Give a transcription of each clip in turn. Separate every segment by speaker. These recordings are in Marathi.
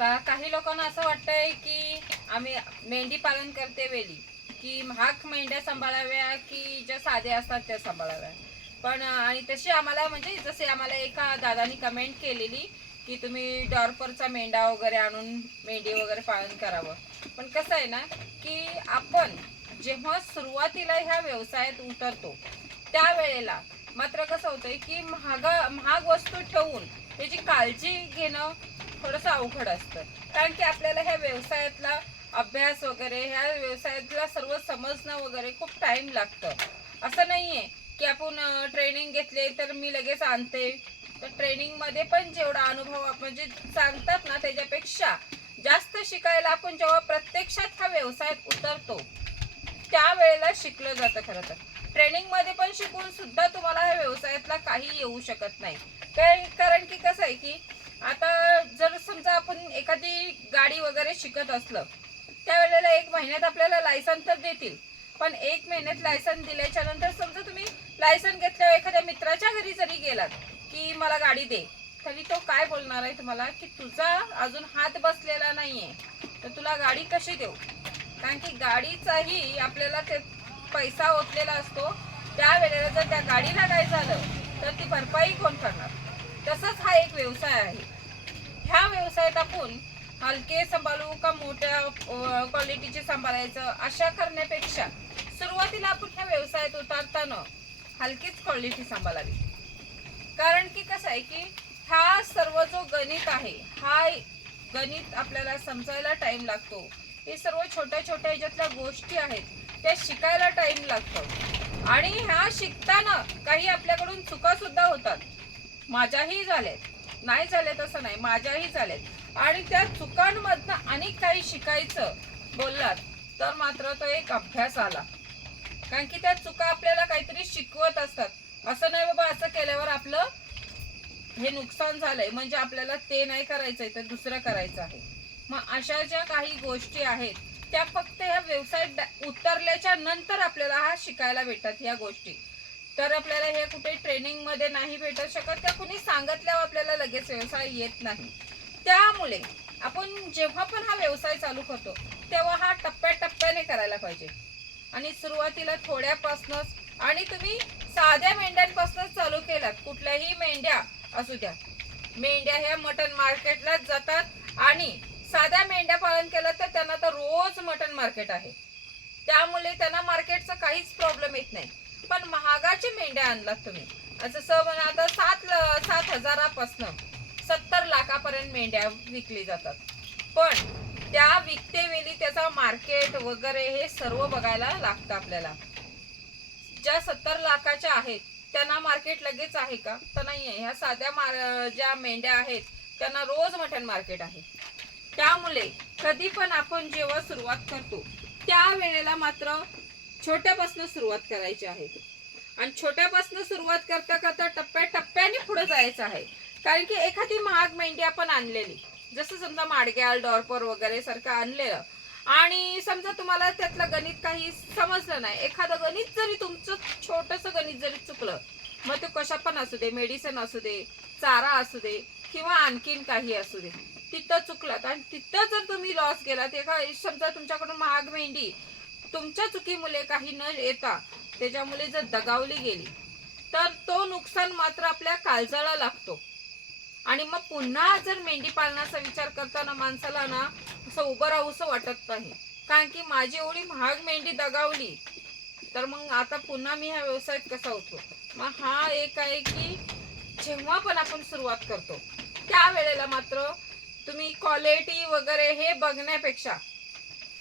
Speaker 1: आता काही लोकांना असं वाटतंय की आम्ही मेंढी पालन करते वेळी की महाग मेंढ्या सांभाळाव्या की ज्या साध्या असतात त्या सांभाळाव्या. पण आणि तशी आम्हाला म्हणजे जसे आम्हाला एका दादानी कमेंट केलेली की तुम्ही डॉर्परचा मेंढा वगैरे आणून मेंढी वगैरे पालन करावं. पण कसं आहे ना की आपण जेव्हा सुरुवातीला ह्या व्यवसायात उतरतो त्यावेळेला मात्र कसं होतंय की महाग महाग वस्तू ठेवून त्याची काळजी घेणं थोडंसं अवघड असतं. कारण की आपल्याला ह्या व्यवसायातला अभ्यास वगैरे ह्या व्यवसायातला सर्व समजणं वगैरे खूप टाइम लागतं. असं नाही आहे की आपण ट्रेनिंग घेतले तर मी लगेच आणते. तर ट्रेनिंगमध्ये पण जेवढा अनुभव आपण म्हणजे सांगतात ना त्याच्यापेक्षा जास्त शिकायला आपण जेव्हा प्रत्यक्षात ह्या व्यवसायात उतरतो त्यावेळेला शिकलं जातं खरं तर. ट्रेनिंगमध्ये पण शिकून सुद्धा तुम्हाला ह्या व्यवसायातला काही येऊ शकत नाही. काय कारण की कसं आहे की आता एखादी गाडी वगैरे शिकत असलं त्यावेळेला एक महिन्यात आपल्याला लायसन तर देतील. पण एक महिन्यात लायसन दिल्याच्या नंतर समजा तुम्ही लायसन घेतल्यावर एखाद्या मित्राच्या घरी जरी गेलात की मला गाडी दे तरी तो काय बोलणार आहे तुम्हाला? की तुझा अजून हात बसलेला नाहीये तर तुला गाडी कशी देऊ? कारण की गाडीचाही आपल्याला ते पैसा ओतलेला असतो. त्यावेळेला जर त्या गाडीला काय झालं तर ती भरपाई कोण करणार? तसंच हा एक व्यवसाय आहे. ह्या व्यवसायात आपण हलके सांभाळू का मोठ्या क्वालिटीचे सांभाळायचं अशा करण्यापेक्षा सुरुवातीला आपण ह्या व्यवसायात उतारताना हलकीच क्वालिटी सांभाळावी. कारण की कसं आहे की हा सर्व जो गणित आहे हा गणित आपल्याला समजायला टाइम लागतो. हे सर्व छोट्या छोट्या ह्याच्यातल्या गोष्टी आहेत त्या शिकायला टाइम लागतो. आणि ह्या शिकताना काही आपल्याकडून चुका सुद्धा होतात. माझ्याही झाल्यात. नाही झाले तसं नाही माझ्याही झालेत आणि त्या चुकांमधनं अनेक काही शिकायचं बोललात तर मात्र तो एक अभ्यास आला. कारण की त्या चुका आपल्याला काहीतरी शिकवत असतात. असं नाही बाबा असं केल्यावर आपलं हे नुकसान झालंय. म्हणजे आपल्याला ते नाही करायचंय तर दुसरं करायचं आहे. मग अशा ज्या काही गोष्टी आहेत त्या फक्त ह्या व्यवसायात उतरल्याच्या नंतर आपल्याला हा शिकायला भेटतात ह्या गोष्टी. तर आपल्याला हे कुठे ट्रेनिंगमध्ये नाही भेटत शकत तर कुणी सांगितल्यावर आपल्याला लगेच व्यवसाय येत नाही. त्यामुळे आपण जेव्हा पण हा व्यवसाय चालू करतो तेव्हा हा टप्प्याटप्प्याने करायला पाहिजे. आणि सुरुवातीला थोड्यापासूनच आणि तुम्ही साध्या मेंढ्यांपासूनच चालू केलात कुठल्याही मेंढ्या असू द्या. मेंढ्या ह्या मटन मार्केटलाच जातात आणि साध्या मेंढ्या पालन केलं तर त्यांना तर रोज मटन मार्केट आहे. त्यामुळे त्यांना मार्केटचा काहीच प्रॉब्लेम येत नाही. पण महागाचे मेंढ्या आणलात तुम्ही. जसं म्हणा आता सात सात हजारापासनं सत्तर लाखापर्यंत मेंढ्या विकली जातात. पण त्या विकते वेळी त्याचा मार्केट वगैरे हे सर्व बघायला लागतं आपल्याला. ज्या सत्तर लाखाच्या आहेत त्यांना मार्केट लगेच आहे का? तर नाही आहे ह्या साध्या मार ज्या मेंढ्या आहेत त्यांना रोज मटण मार्केट आहे. त्यामुळे कधी पण आपण जेव्हा सुरुवात करतो त्या वेळेला मात्र छोट्यापासून सुरुवात करायची आहे. आणि छोट्यापासून सुरुवात करता करता टप्प्या टप्प्याने पुढे जायचं आहे. कारण की एखादी महाग मेंढी आपण आणलेली जसं समजा माडग्याल डॉर्पर वगैरे सारखं आणलेलं. आणि समजा तुम्हाला त्यातलं गणित काही समजलं नाही एखादं गणित जरी तुमचं छोटंसं गणित जरी चुकलं मग ते कशा पण असू दे मेडिसिन असू दे चारा असू दे किंवा आणखीन काही असू दे तिथं चुकलात आणि तिथं जर तुम्ही लॉस गेलात एका समजा तुमच्याकडून महाग मेंढी तुमच्या चुकीमुळे काही न येता त्याच्यामुळे जर दगावली गेली तर तो नुकसान मात्र आपल्या काळजाला लागतो. आणि मग पुन्हा जर मेंढी पालनाचा विचार करताना माणसाला ना असं उभं राहूसं वाटत नाही. कारण की माझी एवढी महाग मेंढी दगावली तर मग आता पुन्हा मी ह्या व्यवसायात कसा होतो? मग हा एक आहे की जेव्हा पण आपण सुरुवात करतो त्यावेळेला मात्र तुम्ही क्वालिटी वगैरे हे बघण्यापेक्षा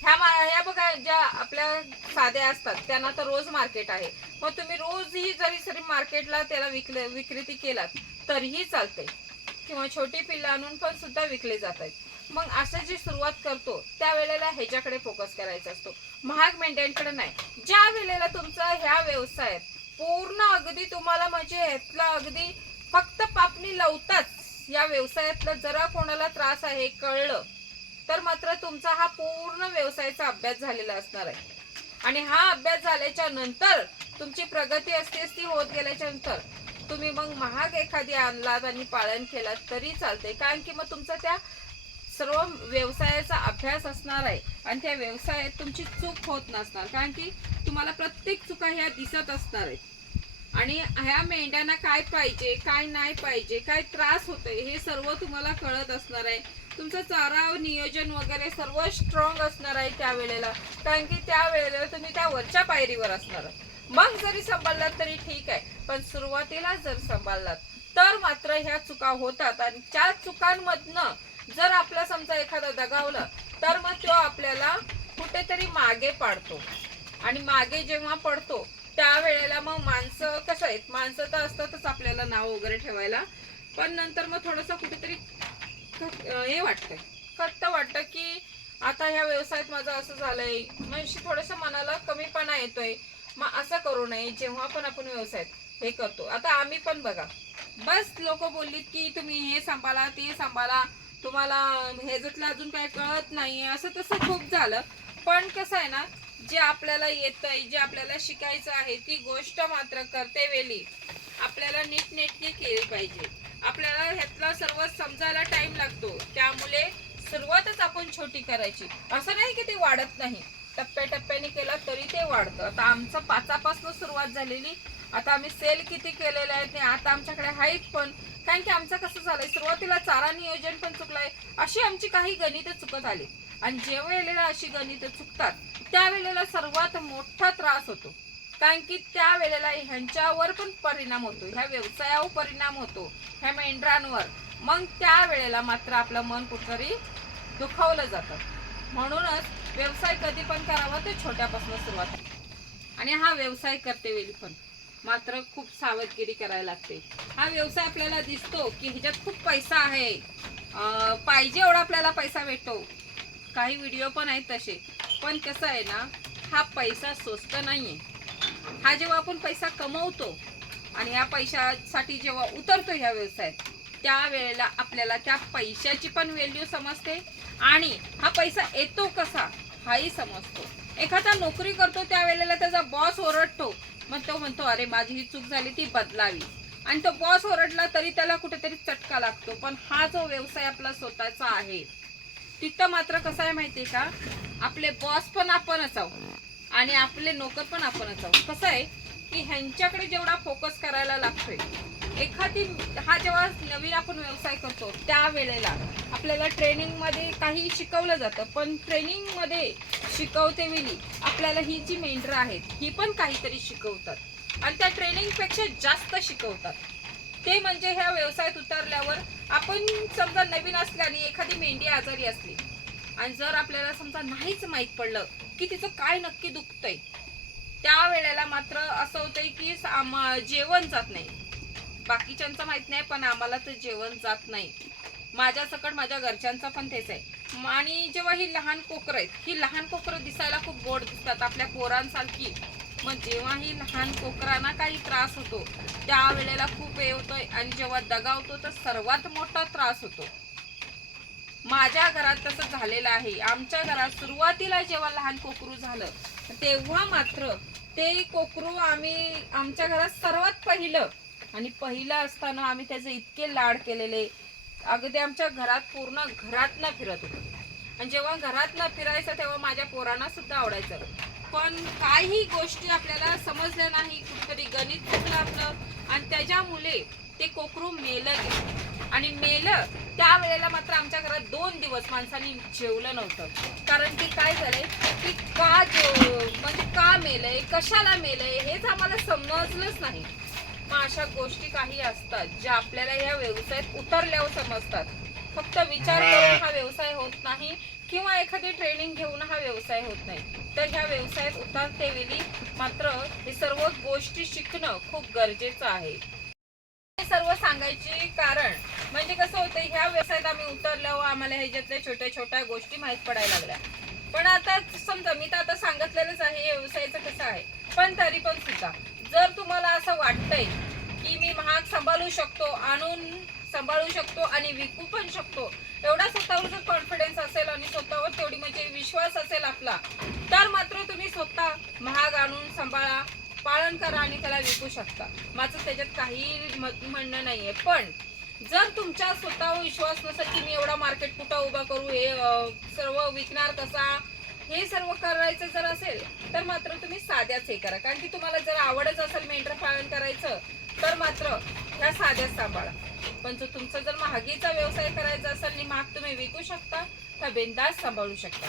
Speaker 1: ह्या मा ह्या बघा ज्या आपल्या साध्या असतात त्यांना तर रोज मार्केट आहे. मग तुम्ही रोजही जरी सरी मार्केटला त्याला विकले विक्रेती केलात तरीही चालते किंवा छोटी पिल्लं आणून पण सुद्धा विकले जात आहेत मग असं जी सुरुवात करतो त्यावेळेला ह्याच्याकडे फोकस करायचा असतो. महाग मेंढ्यांकडे नाही. ज्या वेळेला तुमचा ह्या व्यवसायात पूर्ण अगदी तुम्हाला म्हणजे ह्यातला अगदी फक्त पापणी लावताच या व्यवसायातला जरा कोणाला त्रास आहे कळलं तर मात्र तुमचा हा पूर्ण व्यवसायाचा अभ्यास झालेला असणार आहे. आणि हा अभ्यास झाल्याच्यानंतर तुमची प्रगती असते ती होत गेल्याच्यानंतर तुम्ही मग महाग एखादी आणलात आणि पालन केलात तरी चालते कारण की मग तुमचा त्या सर्व व्यवसायाचा अभ्यास असणार आहे आणि त्या व्यवसायात तुमची चूक होत नसणार. कारण की तुम्हाला प्रत्येक चुका ह्या दिसत असणार आहेत. आणि ह्या मेंढ्यांना काय पाहिजे काय नाही पाहिजे काय त्रास होतोय हे सर्व तुम्हाला कळत असणार आहे. तुमचा चारा नियोजन वगैरे सर्व स्ट्रॉंग असणार आहे त्यावेळेला. कारण की त्या वेळेला तुम्ही त्या वरच्या पायरीवर असणार. मग जरी सांभाळलात तरी ठीक आहे. पण सुरुवातीला जर सांभाळलात तर मात्र ह्या चुका होतात. आणि त्या चुकांमधनं जर आपला समजा एखादा दगावलं तर मग तो आपल्याला कुठेतरी मागे पाडतो. आणि मागे जेव्हा पडतो त्यावेळेला मग माणसं कसं आहेत? माणसं तर असतातच आपल्याला नाव वगैरे ठेवायला. पण नंतर मग थोडंसं कुठेतरी हे वाटतंय. फक्त वाटतं की आता ह्या व्यवसायात माझं असं झालंय. म्हणजे थोडंसं मनाला कमीपणा येतोय. मग असं करू नये जेव्हा पण आपण व्यवसायात हे करतो. आता आम्ही पण बघा. बस लोक बोललीत की तुम्ही हे सांभाळा ते सांभाळा. तुम्हाला ह्याच्यातलं अजून काय कळत नाहीये. असं तसं खूप झालं. पण कसं आहे ना जे आपल्याला येतंय जे आपल्याला शिकायचं आहे ती गोष्ट मात्र करते वेळी. आपल्याला नीटनेटकी केली पाहिजे. आपल्याला ह्यातला सर्व समजायला टाइम लागतो. त्यामुळे सुरुवातच आपण छोटी करायची. असं नाही की ते वाढत नाही. टप्प्याटप्प्याने केला तरी ते वाढतं. आता आमचं पाचापासून सुरुवात झालेली. आता आम्ही सेल किती केलेले आहेत ते आता आमच्याकडे आहेत पण कारण की आमचं कसं झालंय सुरुवातीला चारा नियोजन पण चुकलंय. अशी आमची काही गणित चुकत आली. आणि जेव्हा वेळेला अशी गणितं चुकतात त्यावेळेला सर्वात मोठा त्रास होतो. कारण की त्या वेळेला ह्यांच्यावर पण परिणाम होतो. ह्या व्यवसायावर परिणाम होतो. ह्या मेंढरांवर. मग त्या वेळेला मात्र आपलं मन कुठतरी दुखावलं जातं. म्हणूनच व्यवसाय कधी पण करावा ते छोट्यापासून सुरुवात. आणि हा व्यवसाय करते वेळी पण. मात्र खूप सावधगिरी करायला लागते. हा व्यवसाय आपल्याला दिसतो की ह्याच्यात खूप पैसा आहे. पाहिजे एवढा आपल्याला पैसा भेटतो. काही व्हिडिओ पण आहेत तसे. पण कसं आहे ना हा पैसा स्वस्त नाही आहे हा जेव्हा आपण पैसा कमवतो आणि या पैशासाठी जेव्हा उतरतो ह्या व्यवसायात त्या वेळेला आपल्याला त्या पैशाची पण व्हॅल्यू समजते आणि हा पैसा येतो कसा हाही समजतो. एखादा नोकरी करतो त्यावेळेला त्याचा बॉस ओरडतो. मग तो म्हणतो अरे माझी ही चूक झाली ती बदलावी. आणि तो बॉस ओरडला तरी त्याला कुठेतरी चटका लागतो. पण हा जो व्यवसाय आपला स्वतःचा आहे तिथं मात्र कसं आहे माहिती आहे का? आपले बॉस पण आपणच आहोत. आणि आपले नोकर पण आपणच आहोत. कसं आहे की ह्यांच्याकडे जेवढा फोकस करायला लागतोय एखादी हा जेव्हा नवीन आपण व्यवसाय करतो त्यावेळेला आपल्याला ट्रेनिंगमध्ये काही शिकवलं जातं पण ट्रेनिंगमध्ये शिकवतेवेळी शिकवते वेळी आपल्याला ही जी मेंढरं आहेत ही पण काहीतरी शिकवतात. आणि त्या ट्रेनिंगपेक्षा जास्त शिकवतात. ते म्हणजे ह्या व्यवसायात उतरल्यावर आपण समजा नवीन असल्याने एखादी मेंढी आजारी असली आणि जर आपल्याला समजा नाहीच माहीत पडलं की तिचं काय नक्की दुखतंय त्या वेळेला मात्र असं होतंय की जेवण जात नाही. बाकीच्यांचं माहीत नाही पण आम्हाला तर जेवण जात नाही. माझ्या सकट माझ्या घरच्यांचा पण तेच आहे. आणि जेव्हा ही लहान कोकरं आहेत ही लहान कोकरं दिसायला खूप गोड दिसतात आपल्या पोरांसारखी. मग जेव्हा ही लहान कोकरांना काही त्रास होतो त्यावेळेला खूप हे होतोय आणि जेव्हा दगावतो तर सर्वात मोठा त्रास होतो. माझ्या घरात तसं झालेलं आहे. आमच्या घरात सुरुवातीला जेव्हा लहान कोकरू झालं तेव्हा मात्र ते कोकरू आम्ही आमच्या घरात सर्वात पहिलं आणि पहिलं असताना आम्ही त्याचे इतके लाड केलेले. अगदी आमच्या घरात पूर्ण घरात न फिरत होतं. आणि जेव्हा घरात न फिरायचं तेव्हा माझ्या पोरांना सुद्धा आवडायचं. पण काही गोष्टी आपल्याला समजल्या नाही कुठेतरी गणित चुकलं आपलं आणि त्याच्यामुळे ते कोकरू मेलं गेलं. आणि मेलं त्यावेळेला मात्र आमच्या घरात दोन दिवस माणसांनी जेवलं नव्हतं. कारण की काय झालंय की का जेव म्हणजे का मेलंय कशाला मेलंय हेच आम्हाला समजलंच नाही. मग अशा गोष्टी काही असतात ज्या आपल्याला या व्यवसायात उतरल्यावर समजतात. फक्त विचार करून हा व्यवसाय होत नाही किंवा एखादी ट्रेनिंग घेऊन हा व्यवसाय होत नाही. तर ह्या व्यवसायात उतरते वेळी मात्र हे सर्व गोष्टी शिकणं खूप गरजेचं आहे. हे सर्व सांगायचे कारण म्हणजे कसं होतं ह्या व्यवसायात आम्ही उतरल्यावर आम्हाला ह्याच्यातल्या छोट्या छोट्या गोष्टी माहीत पडायला लागल्या. पण आता समजा मी तर आता सांगितलेलंच आहे व्यवसायाचं कसं आहे. पण तरी पण सुद्धा जर तुम्हाला असं वाटतंय की मी सांभाळू शकतो आणून सांभाळू शकतो आणि विकू पण शकतो. एवढा स्वतःवर जर कॉन्फिडन्स असेल आणि स्वतःवर तेवढी म्हणजे विश्वास असेल आपला तर मात्र तुम्ही स्वतः महाग आणून सांभाळा पालन करा आणि त्याला विकू शकता. माझं त्याच्यात काही म्हणणं नाहीये. पण जर तुमच्या स्वतःवर विश्वास नसेल की मी एवढा मार्केट कुठं उभा करू हे सर्व विकणार कसा हे सर्व करायचं जर असेल तर मात्र तुम्ही साध्याच हे करा. कारण की तुम्हाला जर आवडच असेल मेंढर पालन करायचं तर मात्र ह्या साध्या सांभाळा. पण जो तुमचा जर महागीचा व्यवसाय करायचा असेल आणि महाग तुम्ही विकू शकता तर बिंदास सांभाळू शकता.